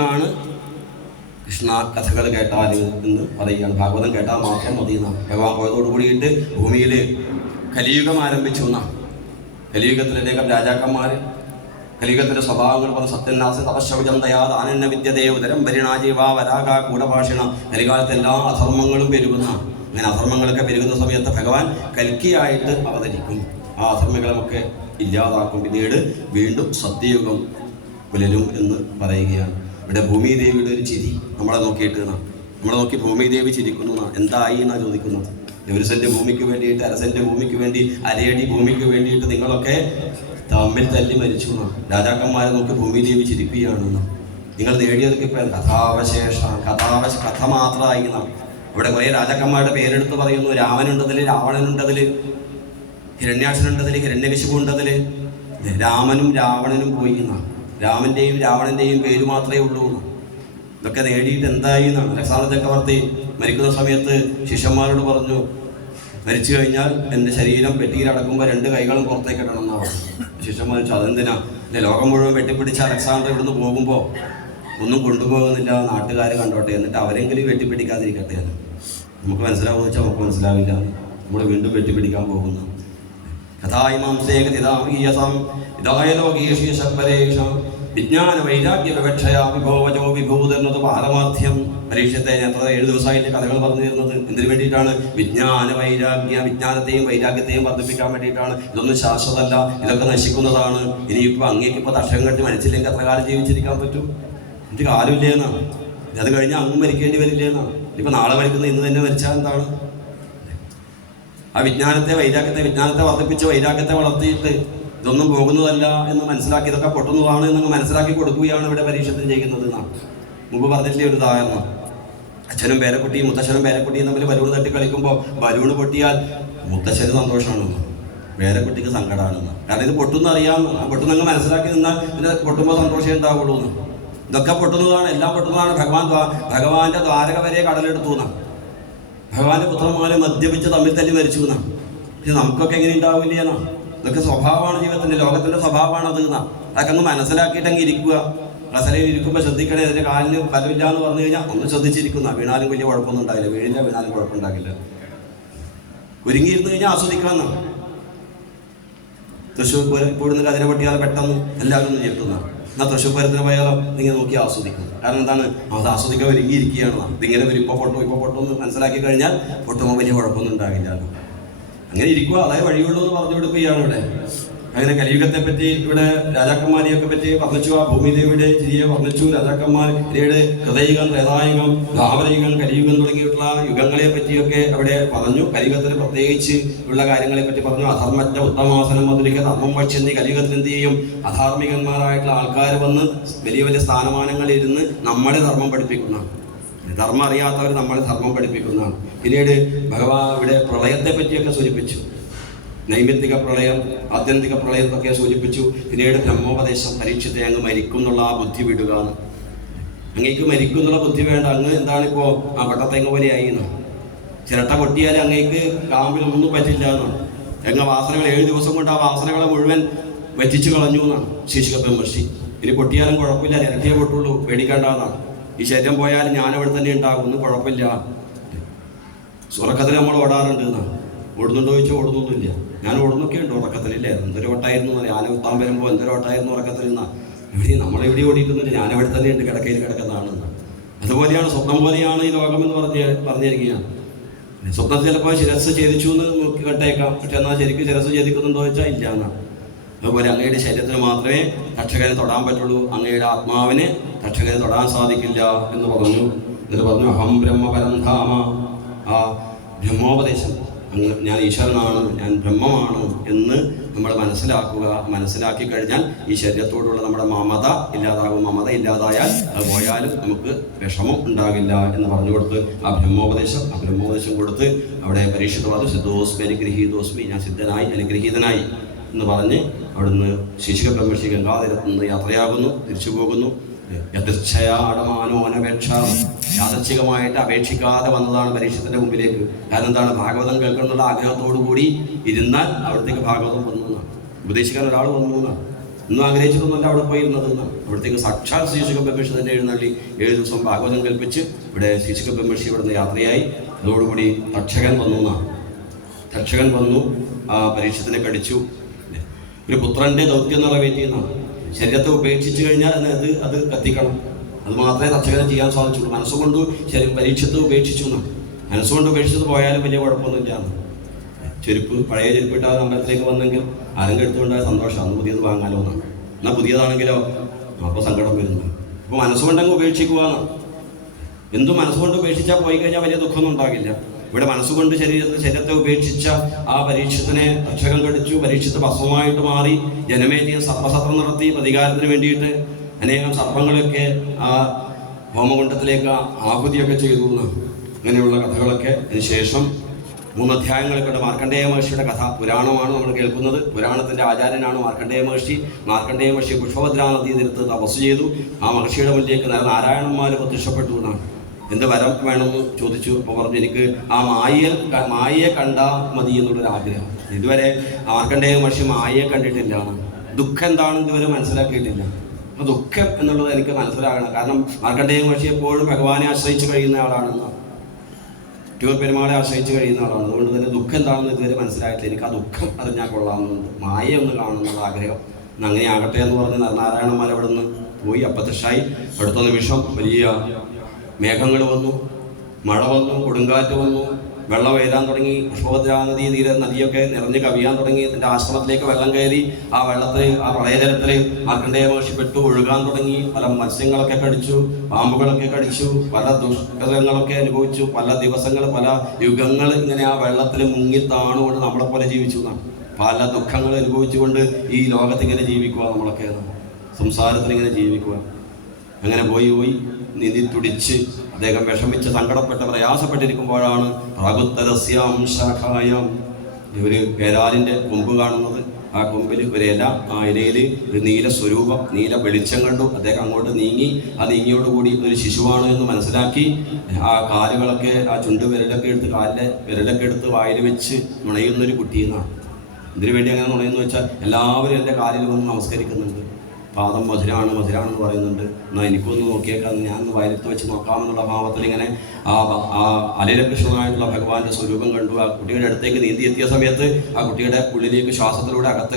ാണ് കൃഷ്ണ കഥകൾ കേട്ടാൽ എന്ന് പറയുകയാണ്. ഭാഗവതം കേട്ടാൽ മാത്രം മതി എന്നാണ്. ഭഗവാൻ പോയതോടു കൂടിയിട്ട് ഭൂമിയിൽ കലിയുഗം ആരംഭിച്ചു എന്നാണ്. കലിയുഗത്തിൽ അനേകം രാജാക്കന്മാർ കലിയുഗത്തിൻ്റെ സ്വഭാവങ്ങൾ പറഞ്ഞ സത്യനാസ തപശൗചന്തയാ ആനന്യ വിദ്യതേ ഉദരം പരിണാജീവ വരാക കൂടഭാഷണ. കലികാലത്ത് എല്ലാ അധർമ്മങ്ങളും പെരുകുന്ന, അങ്ങനെ അധർമ്മങ്ങളൊക്കെ പെരുകുന്ന സമയത്ത് ഭഗവാൻ കൽക്കിയായിട്ട് അവതരിക്കും. ആ അധർമ്മങ്ങളൊക്കെ ഇല്ലാതാക്കും. പിന്നീട് വീണ്ടും സത്യയുഗം പുലരും എന്ന് പറയുകയാണ്. ഇവിടെ ഭൂമിദേവിയുടെ ഒരു ചിരി നമ്മളെ നോക്കിയിട്ട് നമ്മളെ നോക്കി ഭൂമിദേവി ചിരിക്കുന്നു. എന്തായി എന്നാണ് ചോദിക്കുന്നത്. ഒരു സെന്റ് ഭൂമിക്ക് വേണ്ടിയിട്ട്, അര സെന്റ് ഭൂമിക്ക് വേണ്ടി, അരയടി ഭൂമിക്ക് വേണ്ടിയിട്ട് നിങ്ങളൊക്കെ തമ്മിൽ തല്ലി മരിച്ചു എന്നാ. രാജാക്കന്മാരെ നോക്കി ഭൂമിദേവി ചിരിക്കുകയാണെന്ന്. നിങ്ങൾ നേടിയതൊക്കെ ഇപ്പം കഥാവശേഷം കഥ മാത്രമായി നാം. ഇവിടെ കുറേ രാജാക്കന്മാരുടെ പേരെടുത്ത് പറയുന്നു. രാമനുണ്ടതിൽ, രാവണനുണ്ടതിൽ, ഹിരണ്യാക്ഷനുണ്ടതിൽ, ഹിരണ്യകശിപു ഉണ്ടതിൽ. രാമനും രാവണനും പോയി എന്നാണ്. രാമൻ്റെയും രാവണൻ്റെയും പേര് മാത്രമേ ഉള്ളൂ. ഇതൊക്കെ നേടിയിട്ട് എന്തായി എന്നാണ്. അലക്സാണ്ടർ ചക്രവർത്തി മരിക്കുന്ന സമയത്ത് ശിഷ്യന്മാരോട് പറഞ്ഞു, മരിച്ചു കഴിഞ്ഞാൽ എൻ്റെ ശരീരം പെട്ടിയിലടക്കുമ്പോൾ 2 കൈകളും പുറത്തേക്ക് ഇടണം എന്നാണ് പറഞ്ഞു. ശിഷ്യന്മാർ ചോദിച്ചു, അതെന്തിനാ? ലോകം മുഴുവൻ വെട്ടിപ്പിടിച്ച അലക്സാണ്ടർ ഇവിടുന്ന് പോകുമ്പോൾ ഒന്നും കൊണ്ടുപോകുന്നില്ല, നാട്ടുകാർ കണ്ടോട്ടെ, എന്നിട്ട് അവരെങ്കിലും വെട്ടിപ്പിടിക്കാതിരിക്കട്ടെ എന്ന്. നമുക്ക് മനസ്സിലാവുമെന്ന് വെച്ചാൽ നമുക്ക് മനസ്സിലാവില്ല. നമ്മൾ വീണ്ടും വെട്ടിപ്പിടിക്കാൻ പോകുന്നു. വിജ്ഞാന വൈരാഗ്യ വിവക്ഷയാ വിഭോവജോ വിഭൂതെന്നത് പാരമാർത്ഥ്യം. പരീക്ഷത്തെ ഞാൻ 7 ദിവസമായിട്ട് കഥകൾ പറഞ്ഞു തരുന്നത് എന്തിനു വേണ്ടിയിട്ടാണ്? വിജ്ഞാനത്തെയും വൈരാഗ്യത്തെയും വർദ്ധിപ്പിക്കാൻ വേണ്ടിയിട്ടാണ്. ഇതൊന്നും ശാശ്വതമല്ല, ഇതൊക്കെ നശിക്കുന്നതാണ്. ഇനിയിപ്പോൾ അങ്ങേക്കിപ്പോൾ തർഷം കെട്ടി മരിച്ചില്ലെങ്കിൽ എത്ര കാലം ജീവിച്ചിരിക്കാൻ പറ്റും? എനിക്ക് കാലമില്ലേന്നാണ്. അത് കഴിഞ്ഞാൽ അങ്ങും മരിക്കേണ്ടി വരില്ലേന്നാണ്. ഇപ്പം നാളെ മരിക്കുന്ന ഇന്ന് തന്നെ മരിച്ചാൽ എന്താണ്? ആ വിജ്ഞാനത്തെ വർദ്ധിപ്പിച്ച് വൈരാഗ്യത്തെ വളർത്തിയിട്ട് ഇതൊന്നും പോകുന്നതല്ല എന്ന് മനസ്സിലാക്കി, ഇതൊക്കെ പൊട്ടുന്നതാണ് എന്ന് മനസ്സിലാക്കി കൊടുക്കുകയാണ് ഇവിടെ പരീക്ഷത്തിൽ ചെയ്യുന്നത് എന്നാണ്. മുമ്പ് പറഞ്ഞിട്ടില്ലേ ഒരു ഉദാഹരണം. അച്ഛനും പേരക്കുട്ടിയും മുത്തശ്ശനും പേരക്കുട്ടിയും തമ്മിൽ ബലൂൺ തട്ടി കളിക്കുമ്പോൾ ബലൂണ് പൊട്ടിയാൽ മുത്തശ്ശന് സന്തോഷമാണെന്ന്, പേരക്കുട്ടിക്ക് സങ്കടമാണെന്ന്. കാരണം ഇത് പൊട്ടുന്ന അറിയാം. ആ പൊട്ടുന്നങ്ങ് മനസ്സിലാക്കി നിന്നാൽ ഇത് പൊട്ടുമ്പോൾ സന്തോഷം ഉണ്ടാവുള്ളൂ എന്ന്. ഇതൊക്കെ പൊട്ടുന്നതാണ്, എല്ലാം പൊട്ടുന്നതാണ്. ഭഗവാന്റെ ദ്വാരക വരെ കടലെടുത്തു എന്നാണ്. ഭഗവാന്റെ പുത്രന്മാരെ മദ്യപിച്ച് തമ്മിൽ തല്ലി മരിച്ചു എന്നാണ്. പക്ഷെ നമുക്കൊക്കെ എങ്ങനെ ഉണ്ടാവില്ല എന്നാ. ഇതൊക്കെ സ്വഭാവമാണ്, ജീവിതത്തിൻ്റെ ലോകത്തിൻ്റെ സ്വഭാവമാണ് അത് എന്നാ. അതൊക്കെ അങ്ങ് മനസ്സിലാക്കിയിട്ടെങ്കിൽ ഇരിക്കുക. കസലയിൽ ഇരിക്കുമ്പോൾ ശ്രദ്ധിക്കണേ, അതിൻ്റെ കാലിന് ഫലമില്ല എന്ന് പറഞ്ഞു കഴിഞ്ഞാൽ ഒന്ന് ശ്രദ്ധിച്ചിരിക്കുന്ന. വീണാലും വലിയ കുഴപ്പമൊന്നും ഉണ്ടാകില്ല, വീണാലും കുഴപ്പമുണ്ടാകില്ല. ഒരുങ്ങിയിരുന്നു കഴിഞ്ഞാൽ ആസ്വദിക്കാമെന്നാണ്. തൃശ്ശൂർ കൂടുന്ന കതിരെ പൊട്ടിയാൽ പെട്ടെന്ന് എല്ലാവരും ഒന്ന് ഞെട്ടുന്ന. എന്നാൽ തൃശ്ശൂർ പൂരത്തിന് പോയാലോ നിങ്ങൾ നോക്കി ആസ്വദിക്കും. കാരണം എന്താണ്? അത് ആസ്വദിക്കാൻ ഒരുങ്ങിയിരിക്കുകയാണ്. ഇതിങ്ങനെ വരും, ഇപ്പോൾ പൊട്ടും എന്ന് മനസ്സിലാക്കി കഴിഞ്ഞാൽ പൊട്ടുമ്പോൾ വലിയ കുഴപ്പമൊന്നും ഉണ്ടാകില്ല. അങ്ങനെ ഇരിക്കുക, അതായത് വഴിയുള്ളൂ എന്ന് പറഞ്ഞു കൊടുക്കുകയാണ് ഇവിടെ. അങ്ങനെ കലിയുഗത്തെ പറ്റി ഇവിടെ രാജാക്കന്മാരെയൊക്കെ പറ്റി വർണ്ണിച്ചു. ആ ഭൂമിദേവിയുടെ ചിരിയെ വർണ്ണിച്ചു. രാജാക്കന്മാരുടെ ഹൃദയുഗം, ത്രേതായുഗം, ദ്വാപരയുഗം, കലിയുഗം തുടങ്ങിയിട്ടുള്ള യുഗങ്ങളെ പറ്റിയൊക്കെ അവിടെ പറഞ്ഞു. കലിയുഗത്തിന് പ്രത്യേകിച്ച് ഉള്ള കാര്യങ്ങളെ പറ്റി പറഞ്ഞു. അധർമ്മറ്റ ഉത്തമാസനം മധുരിക ധർമ്മം ഭക്ഷ്യന്തി. കലിയുഗത്തിൽ എന്ത് ചെയ്യും? അധാർമികന്മാരായിട്ടുള്ള ആൾക്കാർ വന്ന് വലിയ വലിയ സ്ഥാനമാനങ്ങളിൽ ഇരുന്ന് നമ്മളെ ധർമ്മം പഠിപ്പിക്കുന്നതാണ്. ധർമ്മം അറിയാത്തവർ നമ്മളെ ധർമ്മം പഠിപ്പിക്കുന്നതാണ്. പിന്നീട് ഭഗവാൻ ഇവിടെ പ്രളയത്തെ പറ്റിയൊക്കെ സൂചിപ്പിച്ചു. നൈമിത്തിക പ്രളയം, ആത്യന്തിക പ്രളയത്തൊക്കെ സൂചിപ്പിച്ചു. പിന്നീട് ബ്രഹ്മോപദേശം, പരീക്ഷത്തെ അങ്ങ് മരിക്കും എന്നുള്ള ആ ബുദ്ധി വിടുക. അങ്ങേക്ക് മരിക്കും എന്നുള്ള ബുദ്ധി വേണ്ട. അങ്ങ് എന്താണിപ്പോൾ ആ വട്ടത്തെങ്ങ പോലെയായി എന്ന്. ചിരട്ട പൊട്ടിയാൽ അങ്ങേക്ക് കാമ്പിലൊന്നും പറ്റില്ല എന്നാണ്. എങ്ങ വാസനകൾ 7 ദിവസം കൊണ്ട് ആ വാസനകളെ മുഴുവൻ വറ്റിച്ചു കളഞ്ഞു എന്നാണ് ശീശുക ബ്രഹ്മർഷി. ഇനി പൊട്ടിയാലും കുഴപ്പമില്ല, ഇരട്ടിയേ പൊട്ടുള്ളൂ, പേടിക്കേണ്ടെന്നാണ്. ഈ ശരീരം പോയാലും ഞാനവിടെ തന്നെ ഉണ്ടാകും, ഒന്നും കുഴപ്പമില്ല. ഉറക്കത്തിൽ നമ്മൾ ഓടാറുണ്ട് എന്നാണ്. ഓടുന്നുണ്ടോ ചോദിച്ചാൽ ഓടുന്നൊന്നുമില്ല. ഞാൻ ഓടുന്നൊക്കെ ഉണ്ട് ഉറക്കത്തിലില്ലേ. എന്തൊരു ഓട്ടായിരുന്നു, ഞാൻ ഉത്താൻ വരുമ്പോൾ എന്തൊരു ഓട്ടായിരുന്നു ഉറക്കത്തിൽ നിന്നാ. ഇവിടെ നമ്മളെവിടെ ഓടിയിട്ടൊന്നുമില്ല, ഞാനവിടെ തന്നെ ഉണ്ട്, കിടക്കയിൽ കിടക്കുന്നതാണെന്ന്. അതുപോലെയാണ്, സ്വപ്നം പോലെയാണ് ഈ ലോകമെന്ന് പറഞ്ഞിരിക്കുകയാണ്. സ്വപ്നത്തിൽ ചിലപ്പോൾ ശിരസ് ഛേദിച്ചു എന്ന് നോക്കി കേട്ടേക്കാം. പക്ഷെ എന്നാൽ ശരിക്കും ശിരസ് ഛേദിക്കുന്നുണ്ടോ ചോദിച്ചാൽ ഇല്ല എന്നാണ്. അതുപോലെ അങ്ങയുടെ ശരീരത്തിന് മാത്രമേ രക്ഷകനെ തൊടാൻ പറ്റുള്ളൂ, അങ്ങയുടെ ആത്മാവിനെ രക്ഷകനെ തൊടാൻ സാധിക്കില്ല എന്ന് പറഞ്ഞു. എന്നിട്ട് പറഞ്ഞു അഹം ബ്രഹ്മപരംധാമ. ആ ബ്രഹ്മോപദേശം, ഞാൻ ഈശ്വരനാണ്, ഞാൻ ബ്രഹ്മമാണ് എന്ന് നമ്മൾ മനസ്സിലാക്കി കഴിഞ്ഞാൽ ഈ ശരീരത്തോടുള്ള നമ്മുടെ മമത ഇല്ലാതാകും. മമത ഇല്ലാതായാൽ അത് പോയാലും നമുക്ക് വിഷമം ഉണ്ടാകില്ല എന്ന് പറഞ്ഞു കൊടുത്ത് ആ ബ്രഹ്മോപദേശം കൊടുത്ത് അവിടെ പരീക്ഷിത് പറഞ്ഞു സിദ്ധോസ്മി അനുഗ്രഹീതോസ്മി, ഞാൻ സിദ്ധനായി അനുഗ്രഹീതനായി എന്ന് പറഞ്ഞ് അവിടുന്ന് ശിശുക ബ്രഹ്മർഷി ഗംഗാതീരത്ത് നിന്ന് യാത്രയാകുന്നു, തിരിച്ചു പോകുന്നു. യദൃച്ഛയാടമാനോനപേക്ഷ, യാദർച്ഛികമായിട്ട് അപേക്ഷിക്കാതെ വന്നതാണ് പരീക്ഷത്തിന്റെ മുമ്പിലേക്ക്. കാരണം എന്താണ്? ഭാഗവതം കേൾക്കണമെന്നുള്ള ആഗ്രഹത്തോടു കൂടി ഇരുന്നാൽ അവിടത്തേക്ക് ഭാഗവതം വന്നു എന്നാണ്. ഉപദേശിക്കാൻ ഒരാൾ വന്നു എന്നാണ്. ഒന്നും ആഗ്രഹിച്ചിട്ടൊന്നുമല്ല അവിടെ പോയിരുന്നത് എന്നാണ്. അവിടത്തേക്ക് സാക്ഷാൽ ശ്രീ ശുഖബ്രഹ്മർഷി തന്നെ എഴുന്നള്ളി 7 ദിവസം ഭാഗവതം കൽപ്പിച്ച് ഇവിടെ ശ്രീ ശുഖബ്രഹ്മർഷി ഇവിടുന്ന് യാത്രയായി. അതോടുകൂടി തക്ഷകൻ വന്നു എന്നാണ്. തക്ഷകൻ വന്നു, ആ പരീക്ഷത്തിനെ കടിച്ചു. ഒരു പുത്രന്റെ ദൗത്യം നിറവേറ്റിയെന്നാണ്. ശരീരത്തെ ഉപേക്ഷിച്ചു കഴിഞ്ഞാൽ അത് കത്തിക്കണം. അത് മാത്രമേ തക്ഷകനെ ചെയ്യാൻ സാധിച്ചുള്ളൂ. മനസ്സുകൊണ്ട് പരീക്ഷത്തെ ഉപേക്ഷിച്ചു എന്നാണ്. മനസ്സുകൊണ്ട് ഉപേക്ഷിച്ചത് പോയാലും വലിയ കുഴപ്പമൊന്നുമില്ല. ചെരുപ്പ്, പഴയ ചെരുപ്പ് ഇട്ടാൽ അമ്പലത്തിലേക്ക് വന്നെങ്കിൽ ആരെങ്കിലും എടുത്തുകൊണ്ടായ സന്തോഷം, അന്ന് പുതിയത് വാങ്ങാലോ എന്നാണ്. എന്നാൽ പുതിയതാണെങ്കിലോ അപ്പോൾ സങ്കടം വരുന്നു. അപ്പോൾ മനസ്സുകൊണ്ടങ്ങ് ഉപേക്ഷിക്കുകയാണ്. എന്തും മനസ്സുകൊണ്ട് ഉപേക്ഷിച്ചാൽ പോയി കഴിഞ്ഞാൽ വലിയ ദുഃഖമൊന്നും ഉണ്ടാകില്ല. ഇവിടെ മനസ്സുകൊണ്ട് ശരീരത്തെ ഉപേക്ഷിച്ച ആ പരീക്ഷത്തിനെ തക്ഷകൻ കടിച്ചു. പരീക്ഷത്ത് ഭസ്മമായിട്ട് മാറി. ജനമേജയം സർപ്പസത്രം നടത്തി പ്രതികാരത്തിന് വേണ്ടിയിട്ട് അനേകം സർപ്പങ്ങളൊക്കെ ആ ഹോമകുണ്ഡത്തിലേക്ക് ആഹുതിയൊക്കെ ചെയ്തു. അങ്ങനെയുള്ള കഥകളൊക്കെ അതിനുശേഷം 3 അധ്യായങ്ങളൊക്കെ മാർക്കണ്ഡേയ മഹർഷിയുടെ കഥ. പുരാണമാണ് നമ്മൾ കേൾക്കുന്നത്. പുരാണത്തിൻ്റെ ആചാര്യനാണ് മാർക്കണ്ഡേയ മഹർഷി. മാർക്കണ്ഡേയ മഹർഷി പുഷ്പഭദ്രാ നദീ തീരത്ത് തപസ് ചെയ്തു. ആ മഹർഷിയുടെ മുന്നിലേക്ക് നാരായണന്മാർ പ്രത്യക്ഷപ്പെട്ടു എന്നാണ്. എന്ത് വരം വേണമെന്ന് ചോദിച്ചു. അപ്പോൾ പറഞ്ഞു, എനിക്ക് ആ മായയെ കണ്ടാൽ മതി എന്നുള്ളൊരാഗ്രഹം. ഇതുവരെ മാർക്കണ്ഡേയ മഹർഷി മായയെ കണ്ടിട്ടില്ല. ദുഃഖം എന്താണെന്ന് ഇതുവരെ മനസ്സിലാക്കിയിട്ടില്ല. അപ്പോൾ ദുഃഖം എന്നുള്ളത് എനിക്ക് മനസ്സിലാകണം. കാരണം മാർക്കണ്ഡേയ മഹർഷി എപ്പോഴും ഭഗവാനെ ആശ്രയിച്ച് കഴിയുന്ന ആളാണെന്ന്, പെരുമാളെ ആശ്രയിച്ച് കഴിയുന്ന ആളാണ്. അതുകൊണ്ട് തന്നെ ദുഃഖം എന്താണെന്ന് ഇതുവരെ മനസ്സിലായിട്ടില്ല. എനിക്ക് ആ ദുഃഖം അറിഞ്ഞാൽ കൊള്ളാമെന്നുണ്ട്, മായ ഒന്ന് കാണുന്നത് ആഗ്രഹം. അങ്ങനെ ആകട്ടെ എന്ന് പറഞ്ഞ് നാരായണന്മാർ അവിടെ നിന്ന് പോയി അപ്രത്യക്ഷമായി. അടുത്ത നിമിഷം വലിയ മേഘങ്ങൾ വന്നു, മഴ വന്നു, കൊടുങ്കാറ്റ് വന്നു, വെള്ളം വരാൻ തുടങ്ങി. പുഷ്പഭദ്രാ നദിയൊക്കെ നിറഞ്ഞ് കവിയാൻ തുടങ്ങി. എൻ്റെ ആശ്രമത്തിലേക്ക് വെള്ളം കയറി. ആ വെള്ളത്തിൽ, ആ പ്രളയജലത്തിൽ മാർക്കണ്ഡേയ മഹർഷി പെട്ടു ഒഴുകാൻ തുടങ്ങി. പല മത്സ്യങ്ങളൊക്കെ കടിച്ചു, പാമ്പുകളൊക്കെ കടിച്ചു, പല ദുഷ്കരങ്ങളൊക്കെ അനുഭവിച്ചു. പല ദിവസങ്ങൾ, പല യുഗങ്ങൾ ഇങ്ങനെ ആ വെള്ളത്തിൽ മുങ്ങിത്താണുകൊണ്ട് നമ്മളെപ്പോലെ ജീവിച്ചു എന്നാണ്. പല ദുഃഖങ്ങൾ അനുഭവിച്ചുകൊണ്ട് ഈ ലോകത്തിങ്ങനെ ജീവിക്കുക. നമ്മളൊക്കെ സംസാരത്തിലിങ്ങനെ ജീവിക്കുക. അങ്ങനെ പോയി നീന്തി തുടിച്ച് അദ്ദേഹം വിഷമിച്ച് സങ്കടപ്പെട്ട് പ്രയാസപ്പെട്ടിരിക്കുമ്പോഴാണ് പ്രാഗുത്തരസ്യാം ശാഖായാം ഒരു പേരാലിൻ്റെ കൊമ്പ് കാണുന്നത്. ആ കൊമ്പിൽ ഒരു ഇല, ആ ഇലയിൽ ഒരു നീല സ്വരൂപം, നീല വെളിച്ചം കണ്ടു. അദ്ദേഹം അങ്ങോട്ട് നീങ്ങി. ആ നീങ്ങിയോടുകൂടി ഒരു ശിശുവാണ് എന്ന് മനസ്സിലാക്കി. ആ കാലുകളൊക്കെ, ആ ചുണ്ട് വിരലൊക്കെ എടുത്ത്, കാലിലെ വിരലൊക്കെ എടുത്ത് വായിൽ വെച്ച് നുണയുന്നൊരു കുട്ടിയെന്നാണ്. ഇതിനു വേണ്ടി അങ്ങനെ നുണയെന്ന് വെച്ചാൽ എല്ലാവരും എൻ്റെ കാലിൽ വന്ന് നമസ്കരിക്കുന്നുണ്ട്. പാദം മധുരാണെന്ന് പറയുന്നുണ്ട്. എന്നാൽ എനിക്കൊന്ന് നോക്കിയേക്കാം, ഞാൻ വയലത്ത് വെച്ച് നോക്കാമെന്നുള്ള ഭാവത്തിൽ ഇങ്ങനെ ആ അലിരകൃഷ്ണനായിട്ടുള്ള ഭഗവാന്റെ സ്വരൂപം കണ്ടു. ആ കുട്ടിയുടെ അടുത്തേക്ക് നീന്തി എത്തിയ സമയത്ത് ആ കുട്ടിയുടെ ഉള്ളിലേക്ക് ശ്വാസത്തിലൂടെ അകത്ത്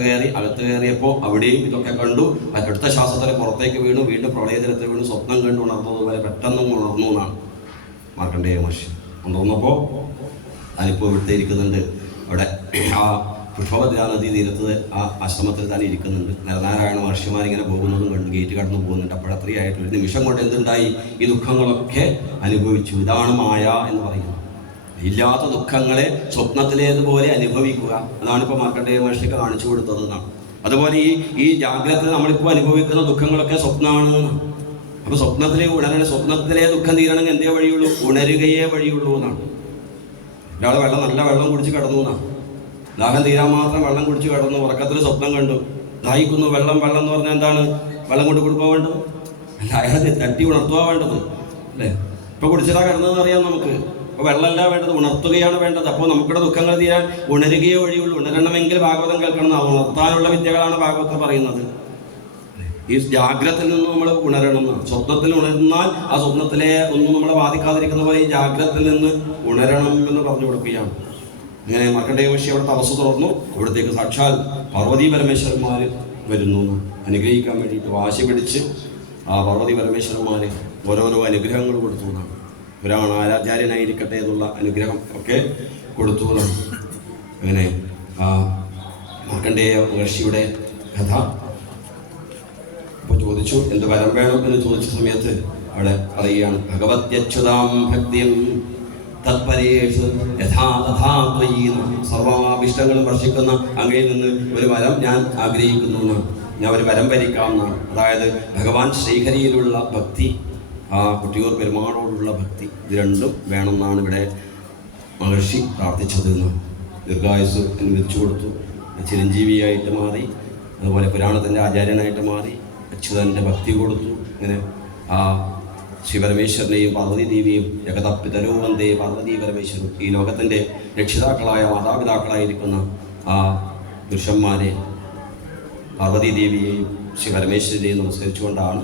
കയറിയപ്പോൾ അവിടെയും ഇതൊക്കെ കണ്ടു. അടുത്ത ശ്വാസത്തിൽ പുറത്തേക്ക് വീണു. വീണ്ടും പ്രളയജലത്തിൽ വീണു. സ്വപ്നം കണ്ടു ഉണർന്നതുപോലെ പെട്ടെന്ന് ഉണർന്നു എന്നാണ് മാർക്കണ്ഡേയ മഹർഷി. ഉണർന്നപ്പോൾ ഞാനിപ്പോൾ ഇവിടുത്തെ ഇരിക്കുന്നുണ്ട്. അവിടെ ആ പുഷ്പഭദ്രാ നദീ തീരത്ത് ആ ആശ്രമത്തിൽ തന്നെ ഇരിക്കുന്നുണ്ട്. നരനാരായണ മഹർഷിമാരിങ്ങനെ പോകുന്നതും കണ്ട് ഗേറ്റ് കടന്നു പോകുന്നുണ്ട്. അപ്പോഴത്രയായിട്ട് ഒരു നിമിഷം കൊണ്ട് എന്തുണ്ടായി? ഈ ദുഃഖങ്ങളൊക്കെ അനുഭവിച്ചു. ഇതാണ് മായ എന്ന് പറയുന്നത്. ഇല്ലാത്ത ദുഃഖങ്ങളെ സ്വപ്നത്തിലേതുപോലെ അനുഭവിക്കുക. അതാണിപ്പോൾ മാർക്കണ്ഡേയ മഹർഷിക്ക് കാണിച്ചു കൊടുത്തത് എന്നാണ്. അതുപോലെ ഈ ജാഗ്രത നമ്മളിപ്പോൾ അനുഭവിക്കുന്ന ദുഃഖങ്ങളൊക്കെ സ്വപ്നമാണ്. അപ്പോൾ സ്വപ്നത്തിലെ ദുഃഖം തീരണമെങ്കിൽ എന്തേ വഴിയുള്ളൂ? ഉണരുകയേ വഴിയുള്ളൂ എന്നാണ്. ഒരാൾ നല്ല വെള്ളം കുടിച്ച് കിടന്നു എന്നാണ്. ദാഹം തീരാൻ മാത്രം വെള്ളം കുടിച്ച് കിടന്നു. ഉറക്കത്തിൽ സ്വപ്നം കണ്ടു, ദാഹിക്കുന്നു. വെള്ളം എന്ന് പറഞ്ഞാൽ എന്താണ്? വെള്ളം കൊണ്ട് കൊടുക്കുക വേണ്ടത് അല്ല, അയാളെ തട്ടി ഉണർത്തുക വേണ്ടത് അല്ലേ? ഇപ്പോൾ കുടിച്ചിട്ടാ കിടന്നതെന്ന് അറിയാം നമുക്ക്. അപ്പോൾ വെള്ളമല്ല വേണ്ടത്, ഉണർത്തുകയാണ് വേണ്ടത്. അപ്പോൾ നമുക്കിടെ ദുഃഖങ്ങൾ തീരാൻ ഉണരുകയേ വഴിയുള്ളൂ. ഉണരണമെങ്കിൽ ഭാഗവതം കേൾക്കണം. ഉണർത്താനുള്ള വിദ്യകളാണ് ഭാഗവതം പറയുന്നത്. ഈ ജാഗ്രതയിൽ നിന്ന് നമ്മൾ ഉണരണം. സ്വപ്നത്തിൽ ഉണർന്നാൽ ആ സ്വപ്നത്തിലെ ഒന്നും നമ്മളെ ബാധിക്കാതിരിക്കുന്ന പോലെ ഈ ജാഗ്രതയിൽ നിന്ന് ഉണരണം എന്ന് പറഞ്ഞു കൊടുക്കുകയാണ്. ഇങ്ങനെ മാർക്കണ്ഡേയ മഹർഷി അവിടെ തപസ് തുറന്നു. അവിടത്തേക്ക് സാക്ഷാൽ പാർവതീ പരമേശ്വരന്മാർ വരുന്നു അനുഗ്രഹിക്കാൻ വേണ്ടിയിട്ട്. വാശി പിടിച്ച് ആ പാർവതീ പരമേശ്വരന്മാർ ഓരോരോ അനുഗ്രഹങ്ങൾ കൊടുത്തു എന്നാണ്. പുരാണ ആരാധ്യാര്യനായിരിക്കട്ടെ എന്നുള്ള അനുഗ്രഹം ഒക്കെ കൊടുത്തു എന്നാണ്. അങ്ങനെ ആ മാർക്കണ്ഡേയ മഹർഷിയുടെ കഥ അപ്പോൾ ചോദിച്ചു, എന്ത് വരം വേണം എന്ന് ചോദിച്ച സമയത്ത് അവിടെ പറയുകയാണ്, ഭഗവത്യച്യുതാം ഭക്തിയും തത്പരേഷു യഥാ തഥാ ത്വയീന. സർവാഭിഷ്ടങ്ങളും വർഷിക്കുന്ന അങ്ങയിൽ നിന്ന് ഒരു വരം ഞാൻ ആഗ്രഹിക്കുന്നു എന്നാണ്. ഞാൻ ഒരു വരം ഭരിക്കാമെന്നാണ്. അതായത് ഭഗവാൻ ശ്രീഹരിയിലുള്ള ഭക്തി, ആ കുട്ടിയൂർ പെരുമാളോടുള്ള ഭക്തി, ഇത് രണ്ടും വേണമെന്നാണ് ഇവിടെ മഹർഷി പ്രാർത്ഥിച്ചത് എന്ന്. ദീർഘായുസ് അനുവദിച്ചു കൊടുത്തു. ചിരഞ്ജീവിയായിട്ട് മാറി. അതുപോലെ പുരാണത്തിൻ്റെ ആചാര്യനായിട്ട് മാറി. അച്യുതൻ്റെ ഭക്തി കൊടുത്തു. ഇങ്ങനെ ആ ശ്രീപരമേശ്വരനെയും പാർവതി ദേവിയും ജഗതപിതരോ വന്ദേ പാർവതി പരമേശ്വരൻ, ഈ ലോകത്തിൻ്റെ രക്ഷിതാക്കളായ മാതാപിതാക്കളായിരിക്കുന്ന ആ പുരുഷന്മാരെ പാർവതി ദേവിയെയും ശ്രീ പരമേശ്വരനെയും നമസ്കരിച്ചുകൊണ്ടാണ്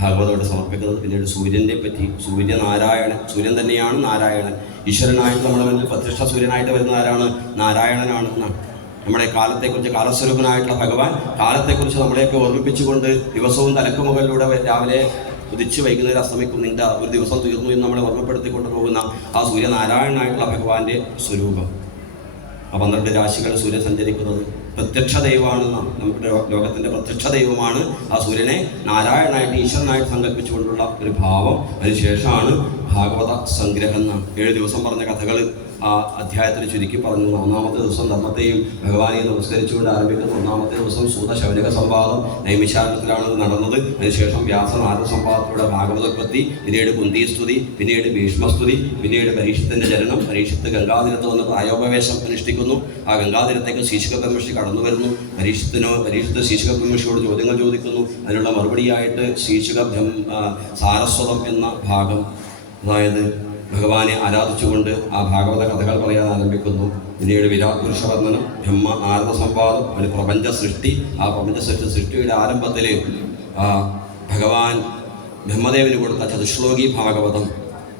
ഭാഗവതോടെ സമർപ്പിക്കുന്നത്. പിന്നീട് സൂര്യനെ പറ്റി, സൂര്യൻ തന്നെയാണ് നാരായണൻ. ഈശ്വരനായിട്ട് നമ്മുടെ മുന്നിൽ പ്രത്യക്ഷ സൂര്യനായിട്ട് വരുന്ന ആരാണ്? നാരായണനാണ് എന്നാണ്. നമ്മുടെ കാലത്തെക്കുറിച്ച്, കാലസ്വരൂപനായിട്ടുള്ള ഭഗവാൻ കാലത്തെക്കുറിച്ച് നമ്മളെയൊക്കെ ഓർമ്മിപ്പിച്ചുകൊണ്ട് ദിവസവും തലക്കുമുകളിലൂടെ രാവിലെ ഉദിച്ച് വൈകുന്നേരം അസ്തമിക്കും നിന്റെ ഒരു ദിവസം തീർന്നു എന്ന് നമ്മളെ ഓർമ്മപ്പെടുത്തിക്കൊണ്ട് പോകുന്ന ആ സൂര്യനാരായണനായിട്ടുള്ള ഭഗവാന്റെ സ്വരൂപം. ആ 12 രാശികൾ സൂര്യൻ സഞ്ചരിക്കുന്നത് പ്രത്യക്ഷ ദൈവമാണ്. നമ്മുടെ ലോകത്തിൻ്റെ പ്രത്യക്ഷ ദൈവമാണ്. ആ സൂര്യനെ നാരായണനായിട്ട്, ഈശ്വരനായിട്ട് സങ്കല്പിച്ചുകൊണ്ടുള്ള ഒരു ഭാവം. അതിനുശേഷമാണ് ഭാഗവത സംഗ്രഹം. 7 ദിവസം പറഞ്ഞ കഥകൾ ആ അധ്യായത്തിൽ ചുരുക്കി പറഞ്ഞു. 1-ാമത്തെ ദിവസം ധർമ്മത്തെയും ഭഗവാനെയും നമസ്കരിച്ചുകൊണ്ട് ആരംഭിക്കുന്നു. 1-ാമത്തെ ദിവസം സൂത ശൗനക സംവാദം നൈമിശാരണ്യത്തിലാണ് നടന്നത്. അതിനുശേഷം വ്യാസ നാരദ സംവാദത്തിലൂടെ ഭാഗവതോത്പത്തി, പിന്നീട് കുന്തിസ്തുതി, പിന്നീട് ഭീഷ്മസ്തുതി, പിന്നീട് പരീക്ഷത്തിൻ്റെ ജനനം. പരീക്ഷത്ത് ഗംഗാതീരത്ത് വന്ന് പ്രായോപവേശം അനുഷ്ഠിക്കുന്നു. ആ ഗംഗാതീരത്തേക്ക് ശീശുക ബ്രഹ്മർഷി കടന്നു വരുന്നു. പരീക്ഷത്ത് ശീശുക ബ്രഹ്മർഷിയോട് ചോദ്യങ്ങൾ ചോദിക്കുന്നു. അതിനുള്ള മറുപടിയായിട്ട് സാരസ്വതം എന്ന ഭാഗം, അതായത് ഭഗവാനെ ആരാധിച്ചുകൊണ്ട് ആ ഭാഗവത കഥകൾ പറയാൻ ആരംഭിക്കുന്നു. പിന്നീട് വിരാട് പുരുഷ വർണ്ണനം, ബ്രഹ്മ നാരദ സംവാദം, ഒരു പ്രപഞ്ച സൃഷ്ടി. ആ പ്രപഞ്ച സൃഷ്ടിയുടെ ആരംഭത്തിൽ ഭഗവാൻ ബ്രഹ്മദേവന് കൊടുത്ത ചതുശ്ലോകി ഭാഗവതം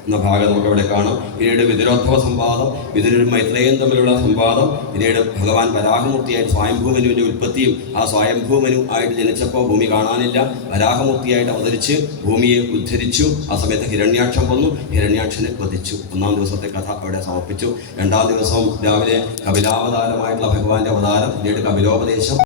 എന്ന ഭാഗം നമുക്കവിടെ കാണാം. പിന്നീട് വിതുരോദ്ഭവ സംവാദം, വിതുരും മൈത്രേയൻ തമ്മിലുള്ള സംവാദം. പിന്നീട് ഭഗവാൻ വരാഹമൂർത്തിയായിട്ട് സ്വയംഭൂമനുവിൻ്റെ ഉൽപ്പത്തിയും, ആ സ്വയംഭൂമനു ആയിട്ട് ജനിച്ചപ്പോൾ ഭൂമി കാണാനില്ല, വരാഹമൂർത്തിയായിട്ട് അവതരിച്ച് ഭൂമിയെ ഉദ്ധരിച്ചു. ആ സമയത്ത് ഹിരണ്യാക്ഷം വന്നു, ഹിരണ്യാക്ഷനെ വധിച്ചു. 1-ാം ദിവസത്തെ കഥ അവിടെ സമർപ്പിച്ചു. 2-ാം ദിവസം രാവിലെ കപിലാവതാരമായിട്ടുള്ള ഭഗവാന്റെ അവതാരം, പിന്നീട് കപിലോപദേശം.